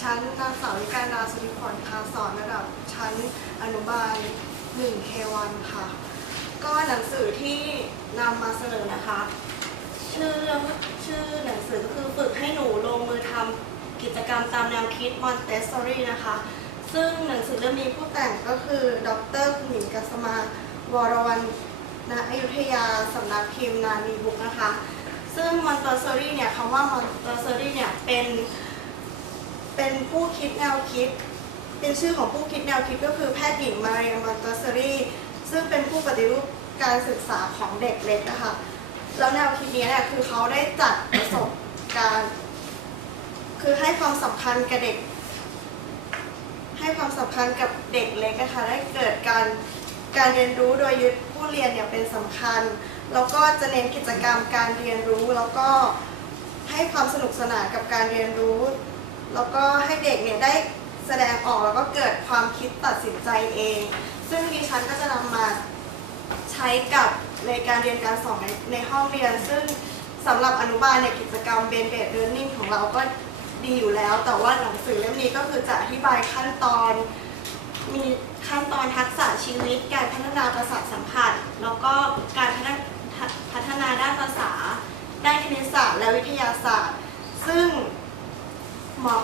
ชั้นนางสาววิการดาสุริพรค่ะสอนระดับชั้นอนุบาล 1K1 ค่ะ ก็หนังสือที่นำมาเสนอนะคะ ชื่อเรื่องชื่อหนังสือก็คือฝึกให้หนูลงมือทำกิจกรรมตามแนวคิด Montessori นะคะ ซึ่งหนังสือเล่มนี้ผู้แต่งก็คือ ดรหมิงกัสมาวรวรรณณอยุธยาสำนักพิมพ์นานีบุ๊กนะคะ ซึ่ง Montessori เนี่ยคำว่า Montessori เนี่ยเเป็นผู้คิดแนวคิด เป็นชื่อของผู้คิดแนวคิดก็คือแพทย์หญิงมาเรียมอนต s สรีซึ่งเป็นผู้ปฏิรูปการศึกษาของเด็กเล็กนะคะแล้วแนวคิดนี้เนี่ยคือเขาได้จัดประสบการณ์ คือให้ความสำคัญกับเด็ก ให้ความสำคัญกับเด็กเล็กนะคะได้เกิดการการเรียนรู้โดยยึดผู้เรียนเนี่ยเป็นสำคัญ แล้วก็จะเน้นกิจกรรมการเรียนรู้ แล้วก็ให้ความสนุกสนานกับการเรียนรู้ แล้วก็ให้เด็กเนี่ยได้แสดงออกแล้วก็เกิดความคิดตัดสินใจเอง ซึ่งดิฉันก็จะนำมาใช้กับในการเรียนการสอนในในห้องเรียน ซึ่งสำหรับอนุบาลเนี่ยกิจกรรมเบนเบดเ e อร์นิ่งของเราก็ดีอยู่แล้ว แต่ว่าหนังสือเล่มนี้ก็คือจะอธิบายขั้นตอน มีขั้นตอนทักษะชีวิต การพัฒนาประสาทสัมผัส แล้วก็การพัฒนาพัฒนาด้านภาษา ด้านคณิตศาสตร์และวิทยาศาสตร์ ซึ่ง เหมาะ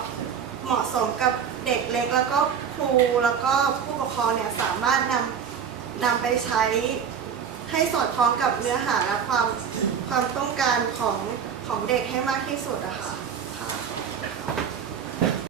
เหมาะสมกับเด็กเล็กแล้วก็ครูแล้วก็ผู้ปกครองเนี่ยสามารถนำนำไปใช้ให้สอดคล้องกับเนื้อหาและความความต้องการของของเด็กให้มากที่สุดอะค่ะ